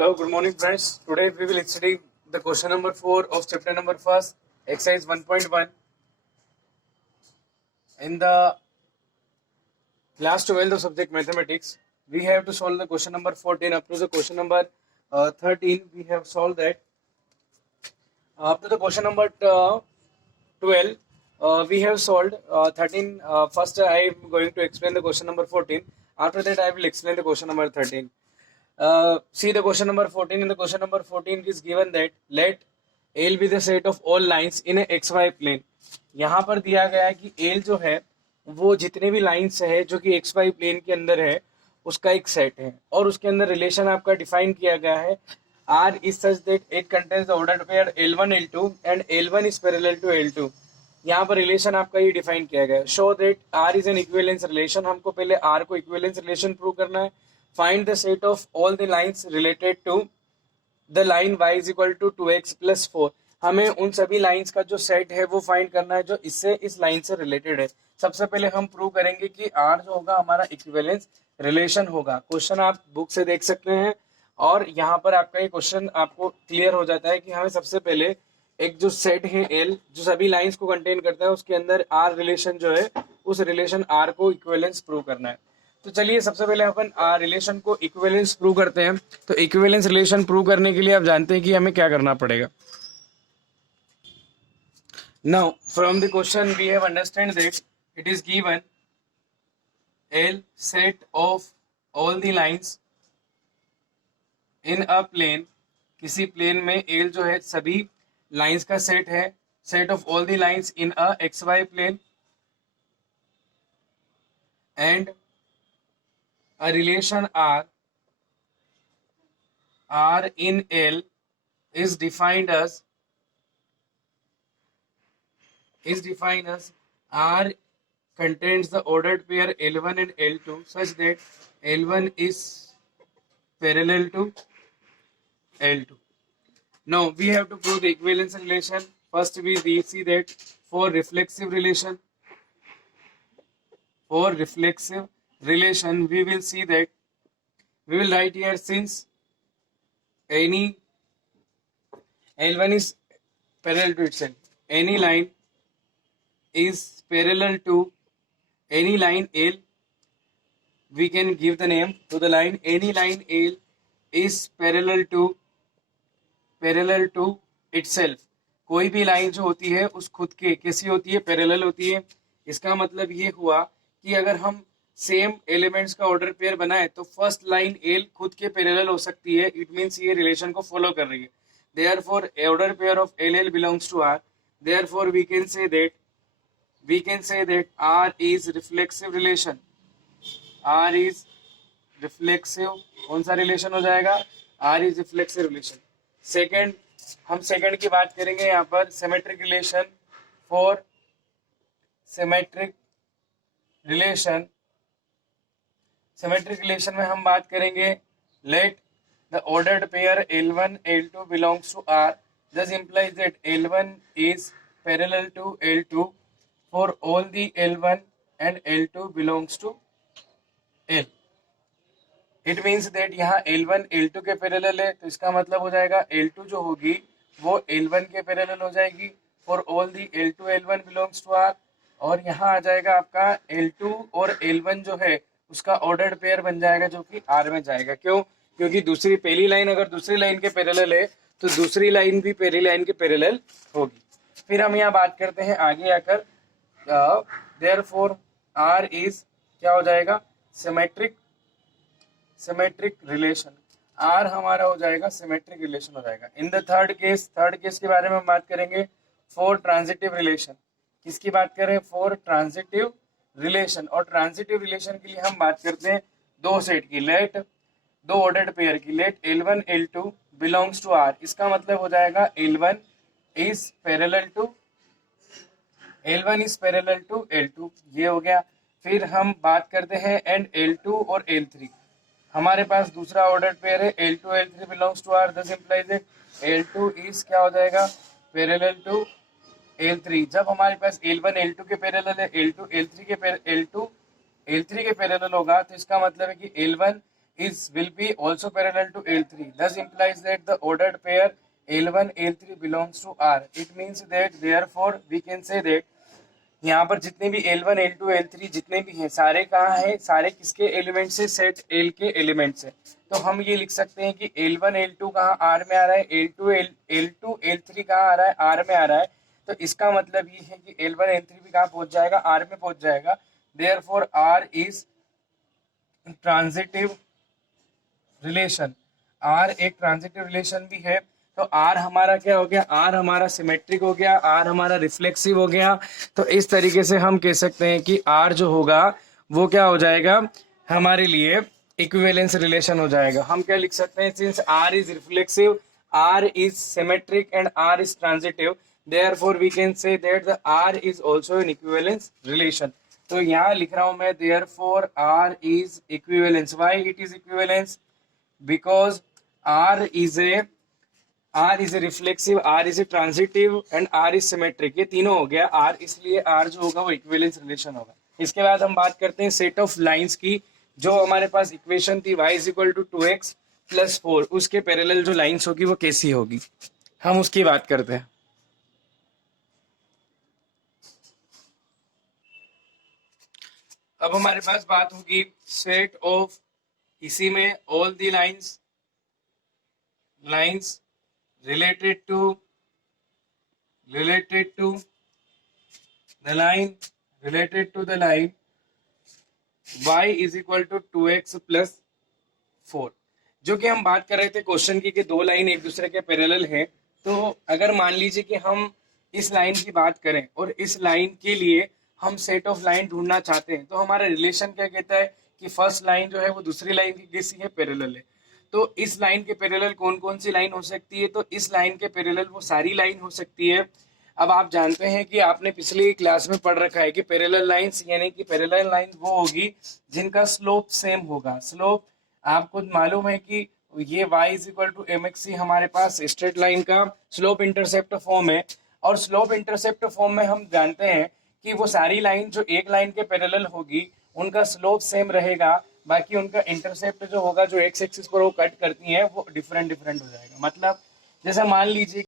Hello, good morning, friends. Today we will study the question number 4 of chapter number 1, exercise 1.1. In the class 12 of subject mathematics, we have to solve the question number 14 up to the question number 13. We have solved that. Up to the question number 12, we have solved 13. First, I am going to explain the question number 14. After that, I will explain the question number 13. See the question number 14. In the question number 14 it is given that let L be the set of all lines in a XY plane. यहाँ पर दिया गया है कि L जो है वो जितने भी लाइंस है जो कि XY प्लेन के अंदर है उसका एक सेट है और उसके अंदर रिलेशन आपका डिफाइन किया गया है R is such that it contains the ordered pair L1 L2 and L1 is parallel to L2. यहाँ पर रिलेशन आपका ये डिफाइन किया गया है. Show that R is an equivalence relation. हमको पहले R को इक्विवेलेंस रिलेशन प्रूव करना है. Find the set of all the lines related to the line y is equal to 2x plus 4. हमें उन सभी लाइंस का जो सेट है वो फाइंड करना है जो इससे इस लाइन से रिलेटेड है. सबसे पहले हम प्रूव करेंगे कि R जो होगा हमारा इक्विवेलेंस रिलेशन होगा. क्वेश्चन आप बुक से देख सकते हैं और यहाँ पर आपका ये क्वेश्चन आपको क्लियर हो जाता है कि हमें सबसे पहले एक जो सेट है L जो सभी लाइंस को कंटेन करता है उसके अंदर R रिलेशन जो है उस रिलेशन R को इक्विवेलेंस प्रूव करना है. तो चलिए सबसे पहले अपन रिलेशन को इक्विवेलेंस प्रूव करते हैं. तो इक्विवेलेंस रिलेशन प्रूव करने के लिए आप जानते हैं कि हमें क्या करना पड़ेगा. Now from the question we have understand that it is given L set of all the lines in a plane. किसी प्लेन में L जो है सभी लाइंस का सेट है. Set of all the lines in a XY plane and a relation R in L is defined as R contains the ordered pair L1 and L2 such that L1 is parallel to L2. Now we have to prove the equivalence relation. First we see that for reflexive relation we will see that we will write here since any L1 is parallel to itself, any line is parallel to any line L, we can give the name to the line. Any line L is parallel to itself. कोई भी line जो होती है उस खुद के कैसी होती है, पैरेलल होती है. इसका मतलब ये हुआ कि अगर हम सेम एलिमेंट्स का ऑर्डर पेयर बनाए तो फर्स्ट लाइन एल खुद के पैरेलल हो सकती है. इट मींस ये रिलेशन को फॉलो कर रही है. Therefore order pair of L L belongs to R. Therefore we can say that R is reflexive relation. R is reflexive. कौन सा रिलेशन हो जाएगा? R is reflexive relation. Second, हम सेकेंड की बात करेंगे यहाँ पर symmetric relation. For symmetric relation में हम बात करेंगे let the ordered pair L1 L2 belongs to R. This implies that L1 is parallel to L2 for all the L1 and L2 belongs to L. It means that यहाँ L1 L2 के parallel है तो इसका मतलब हो जाएगा L2 जो होगी वो L1 के पैरेलल हो जाएगी for all the L2 L1 belongs to R. और यहाँ आ जाएगा आपका L2 और L1 जो है उसका ऑर्डर्ड पेयर बन जाएगा जो कि R में जाएगा. क्यों? क्योंकि पहली लाइन अगर दूसरी लाइन के पैरेलल है तो दूसरी लाइन भी पहली लाइन के पैरेलल होगी. फिर हम यहाँ बात करते हैं आगे आकर देयरफॉर R इज क्या हो जाएगा? Symmetric relation. R हमारा हो जाएगा सिमेट्रिक रिलेशन हो जाएगा. इन द थर्ड केस के बारे में हम बात करेंगे फॉर ट्रांजिटिव रिलेशन. किसकी बात करें? For transitive relation. और ट्रांजिटिव रिलेशन के लिए हम बात करते हैं दो सेट की, दो ऑर्डर्ड पेयर की. Let L1 L2 belongs to R. इसका मतलब हो जाएगा L1 is parallel to L2. ये हो गया. फिर हम बात करते हैं एंड L2 और L3. हमारे पास दूसरा ऑर्डर्ड पेयर है L2 L3 belongs to R. This implies that L2 is क्या हो जाएगा? Parallel to L3. जब हमारे पास L1 L2 के पैरेलल है, L2 L3 के पैरेलल होगा तो इसका मतलब है कि L1 will be also parallel to L3. Thus implies that the ordered pair L1 L3 belongs to R. It means that therefore we can say that यहाँ पर जितने भी L1 L2 L3 जितने भी हैं सारे कहाँ हैं, सारे किसके एलिमेंट से, सेट L के एलिमेंट से। तो हम ये लिख सकते हैं कि L1 L2 कहाँ R में आ रहा है, L2 L3 कहाँ आ रहा है, R में आ रहा है। तो इसका मतलब ये है कि L1 L3 भी कहाँ पहुंच जाएगा, R में पहुंच जाएगा। Therefore R is transitive relation, R एक ट्रांजिटिव रिलेशन भी है। तो R हमारा क्या हो गया, R हमारा सिमेट्रिक हो गया, R हमारा रिफ्लेक्सिव हो गया। तो इस तरीके से हम कह सकते हैं कि R जो होगा वो क्या हो जाएगा हमारे लिए इक्विवेलेंस रिलेशन हो जाएगा। हम क्या लिख सकते हैं, since R is reflexive, R is symmetric and R is transitive, therefore we can say that the R is also an equivalence relation. तो यहाँ लिख रहा हूं मैं therefore R is equivalence. Why it is equivalence? Because R is a reflexive, R is a transitive and R is symmetric. ये तीनों हो गया R, इसलिए R जो होगा वो इक्विवेलेंस रिलेशन होगा। इसके बाद हम बात करते हैं सेट ऑफ लाइंस की। जो हमारे पास इक्वेशन थी y इक्वल टू 2x + 4, उसके पैरेलल जो लाइंस होगी वो कैसी होगी, हम उसकी बात करते हैं। अब हमारे पास बात होगी सेट ऑफ, इसी में all the lines related to the line y is equal to 2x + 4, जो कि हम बात कर रहे थे क्वेश्चन की कि दो लाइन एक दूसरे के पैरेलल है। तो अगर मान लीजिए कि हम इस लाइन की बात करें और इस लाइन के लिए हम सेट ऑफ लाइन ढूंढना चाहते हैं, तो हमारा रिलेशन क्या कहता है कि फर्स्ट लाइन जो है वो दूसरी लाइन की कैसी है, पैरेलल है। तो इस लाइन के पैरेलल कौन कौन सी लाइन हो सकती है, तो इस लाइन के पैरेलल वो सारी लाइन हो सकती है। अब आप जानते हैं कि आपने पिछली क्लास में पढ़ रखा है कि पैरेलल लाइंस यानी कि पैरेलल लाइन वो होगी जिनका स्लोप सेम होगा। स्लोप आपको मालूम है कि ये y = mx हमारे पास स्ट्रेट लाइन का स्लोप इंटरसेप्ट फॉर्म है, और स्लोप इंटरसेप्ट फॉर्म में हम जानते हैं कि वो सारी लाइन जो एक लाइन के पैरेलल होगी उनका स्लोप सेम रहेगा, बाकी उनका इंटरसेप्ट जो होगा, जो एक्स एक्सिस पर वो कट करती है, वो डिफरेंट हो जाएगा। मतलब जैसे मान लीजिए